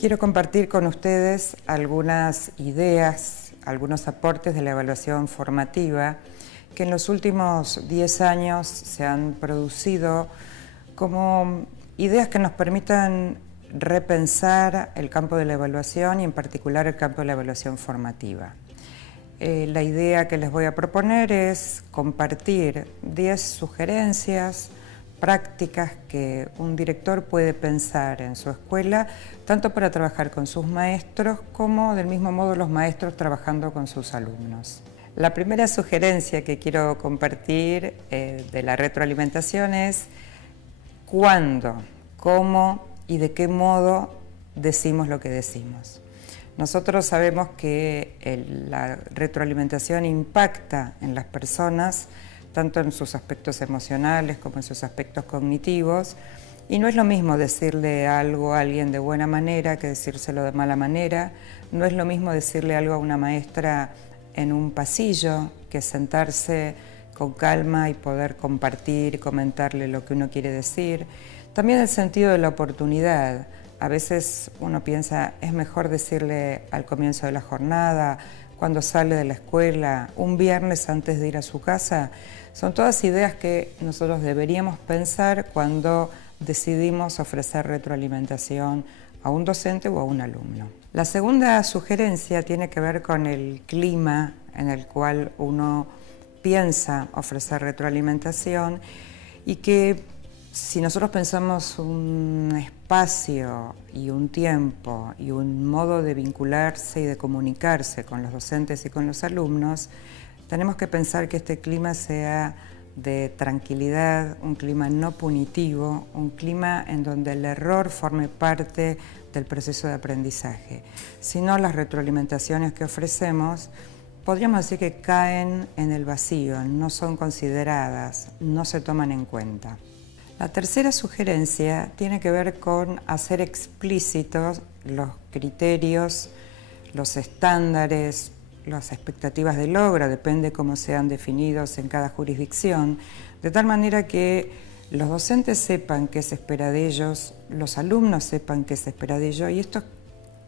Quiero compartir con ustedes algunas ideas, algunos aportes de la evaluación formativa que en los últimos 10 años se han producido como ideas que nos permitan repensar el campo de la evaluación y en particular el campo de la evaluación formativa. La idea que les voy a proponer es compartir 10 sugerencias prácticas que un director puede pensar en su escuela, tanto para trabajar con sus maestros como del mismo modo los maestros trabajando con sus alumnos. La primera sugerencia que quiero compartir de la retroalimentación es cuándo, cómo y de qué modo decimos lo que decimos. Nosotros sabemos que la retroalimentación impacta en las personas, tanto en sus aspectos emocionales como en sus aspectos cognitivos, y no es lo mismo decirle algo a alguien de buena manera que decírselo de mala manera, no es lo mismo decirle algo a una maestra en un pasillo que sentarse con calma y poder compartir y comentarle lo que uno quiere decir. También el sentido de la oportunidad. A veces uno piensa, es mejor decirle al comienzo de la jornada, cuando sale de la escuela, un viernes antes de ir a su casa. Son todas ideas que nosotros deberíamos pensar cuando decidimos ofrecer retroalimentación a un docente o a un alumno. La segunda sugerencia tiene que ver con el clima en el cual uno piensa ofrecer retroalimentación y que si nosotros pensamos un espacio y un tiempo y un modo de vincularse y de comunicarse con los docentes y con los alumnos, tenemos que pensar que este clima sea de tranquilidad, un clima no punitivo, un clima en donde el error forme parte del proceso de aprendizaje. Si no, las retroalimentaciones que ofrecemos podríamos decir que caen en el vacío, no son consideradas, no se toman en cuenta. La tercera sugerencia tiene que ver con hacer explícitos los criterios, los estándares, las expectativas de logro, depende cómo sean definidos en cada jurisdicción, de tal manera que los docentes sepan qué se espera de ellos, los alumnos sepan qué se espera de ellos y estos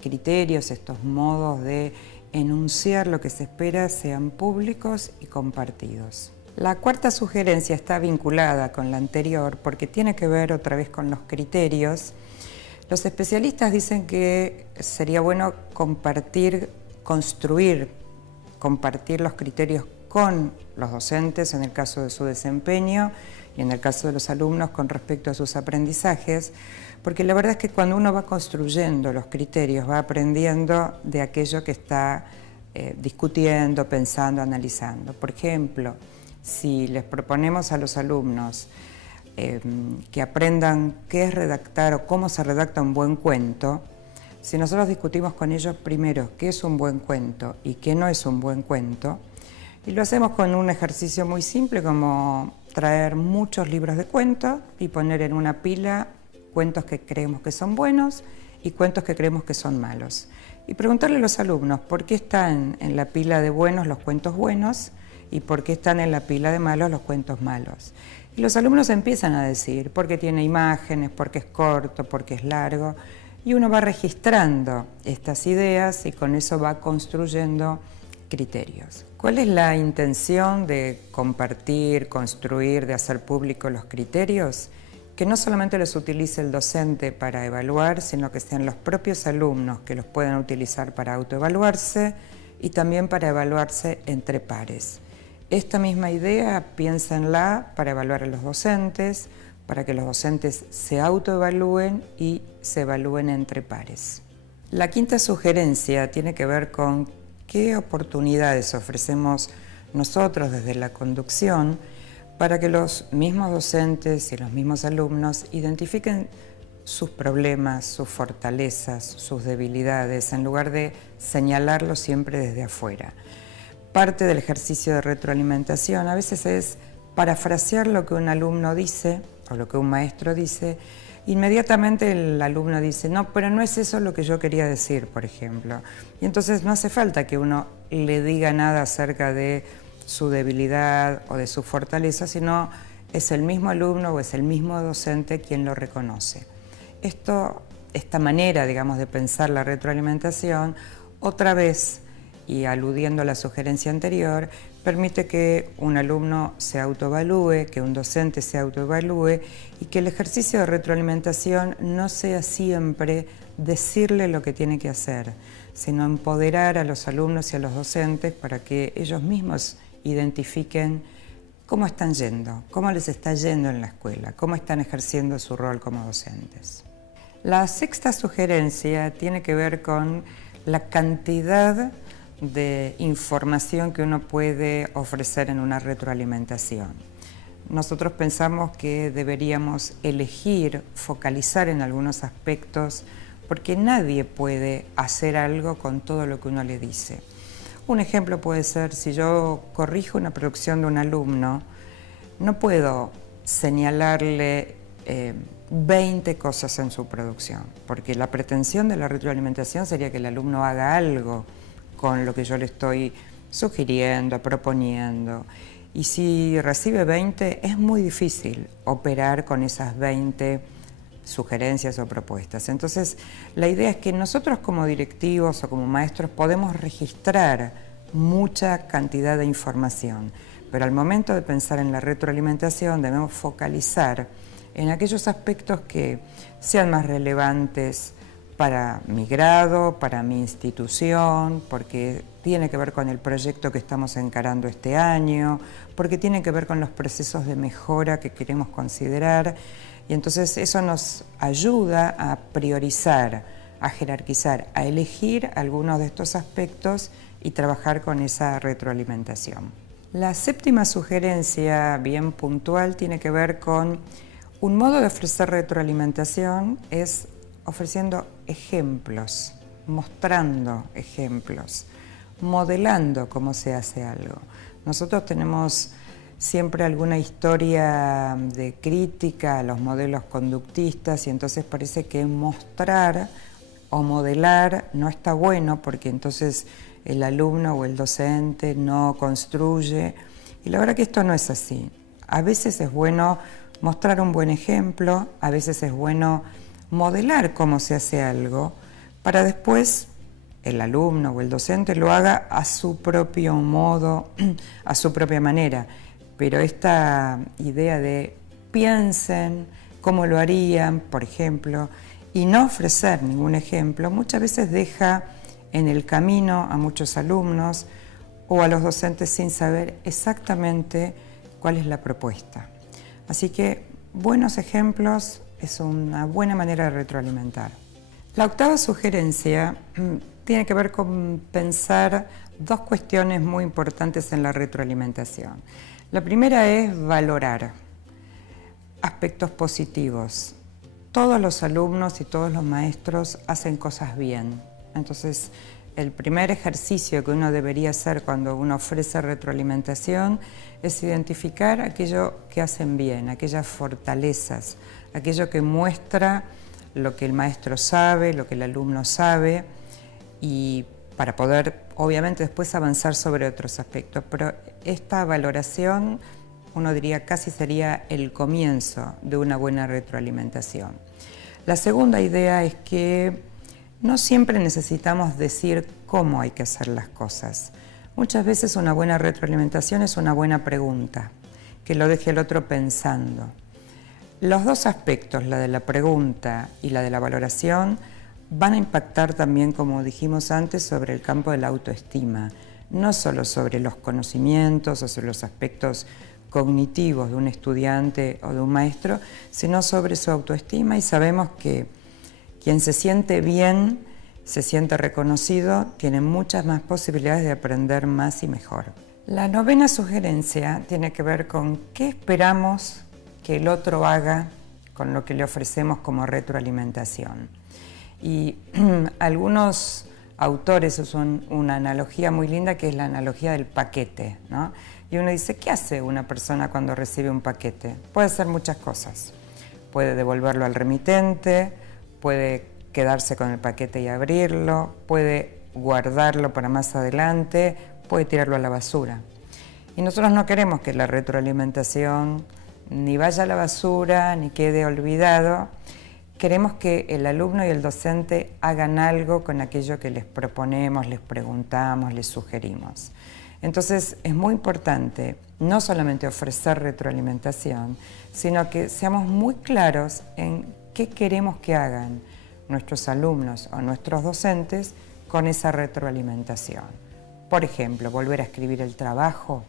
criterios, estos modos de enunciar lo que se espera sean públicos y compartidos. La cuarta sugerencia está vinculada con la anterior porque tiene que ver otra vez con los criterios. Los especialistas dicen que sería bueno compartir los criterios con los docentes en el caso de su desempeño y en el caso de los alumnos con respecto a sus aprendizajes, porque la verdad es que cuando uno va construyendo los criterios, va aprendiendo de aquello que está discutiendo, pensando, analizando. Por ejemplo, si les proponemos a los alumnos que aprendan qué es redactar o cómo se redacta un buen cuento, si nosotros discutimos con ellos primero qué es un buen cuento y qué no es un buen cuento, y lo hacemos con un ejercicio muy simple como traer muchos libros de cuentos y poner en una pila cuentos que creemos que son buenos y cuentos que creemos que son malos. Y preguntarle a los alumnos por qué están en la pila de buenos los cuentos buenos y por qué están en la pila de malos los cuentos malos. Y los alumnos empiezan a decir porque tiene imágenes, porque es corto, porque es largo, y uno va registrando estas ideas y con eso va construyendo criterios. ¿Cuál es la intención de compartir, construir, de hacer público los criterios? Que no solamente los utilice el docente para evaluar, sino que sean los propios alumnos que los puedan utilizar para autoevaluarse y también para evaluarse entre pares. Esta misma idea piénsenla para evaluar a los docentes, para que los docentes se autoevalúen y se evalúen entre pares. La quinta sugerencia tiene que ver con qué oportunidades ofrecemos nosotros desde la conducción para que los mismos docentes y los mismos alumnos identifiquen sus problemas, sus fortalezas, sus debilidades, en lugar de señalarlos siempre desde afuera. Parte del ejercicio de retroalimentación a veces es parafrasear lo que un alumno dice o lo que un maestro dice. Inmediatamente el alumno dice, no, pero no es eso lo que yo quería decir, por ejemplo. Y entonces no hace falta que uno le diga nada acerca de su debilidad o de su fortaleza, sino es el mismo alumno o es el mismo docente quien lo reconoce. Esto esta manera, digamos, de pensar la retroalimentación, otra vez, y aludiendo a la sugerencia anterior, permite que un alumno se autoevalúe, que un docente se autoevalúe y que el ejercicio de retroalimentación no sea siempre decirle lo que tiene que hacer, sino empoderar a los alumnos y a los docentes para que ellos mismos identifiquen cómo están yendo, cómo les está yendo en la escuela, cómo están ejerciendo su rol como docentes. La sexta sugerencia tiene que ver con la cantidad de información que uno puede ofrecer en una retroalimentación. Nosotros pensamos que deberíamos elegir, focalizar en algunos aspectos, porque nadie puede hacer algo con todo lo que uno le dice. Un ejemplo puede ser, si yo corrijo una producción de un alumno, no puedo señalarle 20 cosas en su producción, porque la pretensión de la retroalimentación sería que el alumno haga algo con lo que yo le estoy sugiriendo, proponiendo. Y si recibe 20, es muy difícil operar con esas 20 sugerencias o propuestas. Entonces, la idea es que nosotros como directivos o como maestros podemos registrar mucha cantidad de información, pero al momento de pensar en la retroalimentación debemos focalizar en aquellos aspectos que sean más relevantes para mi grado, para mi institución, porque tiene que ver con el proyecto que estamos encarando este año, porque tiene que ver con los procesos de mejora que queremos considerar, y entonces eso nos ayuda a priorizar, a jerarquizar, a elegir algunos de estos aspectos y trabajar con esa retroalimentación. La séptima sugerencia, bien puntual, tiene que ver con un modo de ofrecer retroalimentación, es ofreciendo ejemplos, mostrando ejemplos, modelando cómo se hace algo. Nosotros tenemos siempre alguna historia de crítica a los modelos conductistas y entonces parece que mostrar o modelar no está bueno porque entonces el alumno o el docente no construye. Y la verdad que esto no es así. A veces es bueno mostrar un buen ejemplo, a veces es bueno modelar cómo se hace algo para después el alumno o el docente lo haga a su propio modo, a su propia manera. Pero esta idea de piensen cómo lo harían, por ejemplo, y no ofrecer ningún ejemplo, muchas veces deja en el camino a muchos alumnos o a los docentes sin saber exactamente cuál es la propuesta. Así que buenos ejemplos es una buena manera de retroalimentar. La octava sugerencia tiene que ver con pensar dos cuestiones muy importantes en la retroalimentación. La primera es valorar aspectos positivos. Todos los alumnos y todos los maestros hacen cosas bien. Entonces, el primer ejercicio que uno debería hacer cuando uno ofrece retroalimentación es identificar aquello que hacen bien, aquellas fortalezas, aquello que muestra lo que el maestro sabe, lo que el alumno sabe, y para poder, obviamente, después avanzar sobre otros aspectos. Pero esta valoración, uno diría, casi sería el comienzo de una buena retroalimentación. La segunda idea es que no siempre necesitamos decir cómo hay que hacer las cosas. Muchas veces una buena retroalimentación es una buena pregunta, que lo deje al otro pensando. Los dos aspectos, la de la pregunta y la de la valoración, van a impactar también, como dijimos antes, sobre el campo de la autoestima, no solo sobre los conocimientos o sobre los aspectos cognitivos de un estudiante o de un maestro, sino sobre su autoestima, y sabemos que quien se siente bien, se siente reconocido, tiene muchas más posibilidades de aprender más y mejor. La novena sugerencia tiene que ver con qué esperamos que el otro haga con lo que le ofrecemos como retroalimentación. Y algunos autores usan una analogía muy linda que es la analogía del paquete, ¿no? Y uno dice, ¿qué hace una persona cuando recibe un paquete? Puede hacer muchas cosas. Puede devolverlo al remitente, puede quedarse con el paquete y abrirlo, puede guardarlo para más adelante, puede tirarlo a la basura. Y nosotros no queremos que la retroalimentación ni vaya a la basura, ni quede olvidado, queremos que el alumno y el docente hagan algo con aquello que les proponemos, les preguntamos, les sugerimos. Entonces es muy importante no solamente ofrecer retroalimentación, sino que seamos muy claros en qué queremos que hagan nuestros alumnos o nuestros docentes con esa retroalimentación. Por ejemplo, volver a escribir el trabajo,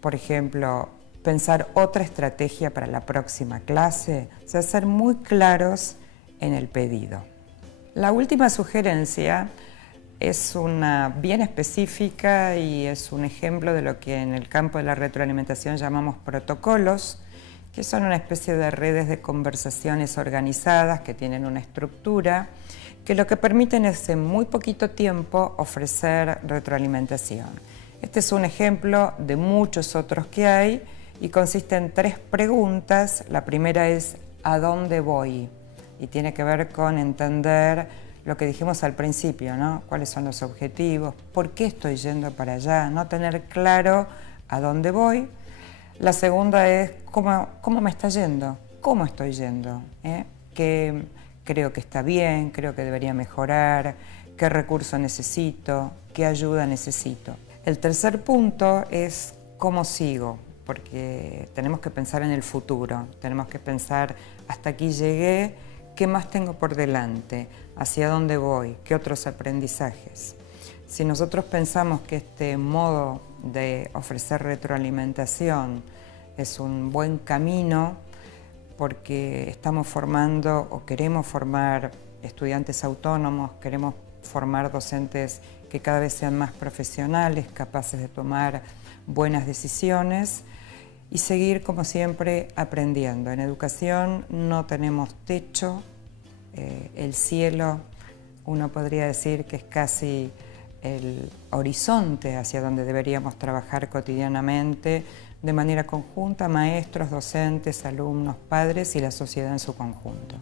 por ejemplo, pensar otra estrategia para la próxima clase, o sea, ser muy claros en el pedido. La última sugerencia es una bien específica y es un ejemplo de lo que en el campo de la retroalimentación llamamos protocolos, que son una especie de redes de conversaciones organizadas que tienen una estructura, que lo que permiten es en muy poquito tiempo ofrecer retroalimentación. Este es un ejemplo de muchos otros que hay y consiste en 3 preguntas. La primera es ¿a dónde voy? Y tiene que ver con entender lo que dijimos al principio, ¿no? ¿Cuáles son los objetivos? ¿Por qué estoy yendo para allá? ¿No? Tener claro a dónde voy. La segunda es ¿cómo me está yendo? ¿Cómo estoy yendo? ¿Qué creo que está bien? ¿Creo que debería mejorar? ¿Qué recurso necesito? ¿Qué ayuda necesito? El tercer punto es ¿cómo sigo? Porque tenemos que pensar en el futuro, tenemos que pensar hasta aquí llegué, ¿qué más tengo por delante? ¿Hacia dónde voy? ¿Qué otros aprendizajes? Si nosotros pensamos que este modo de ofrecer retroalimentación es un buen camino porque estamos formando o queremos formar estudiantes autónomos, queremos formar docentes que cada vez sean más profesionales, capaces de tomar buenas decisiones y seguir, como siempre, aprendiendo. En educación no tenemos techo, el cielo, uno podría decir que es casi el horizonte hacia donde deberíamos trabajar cotidianamente, de manera conjunta, maestros, docentes, alumnos, padres y la sociedad en su conjunto.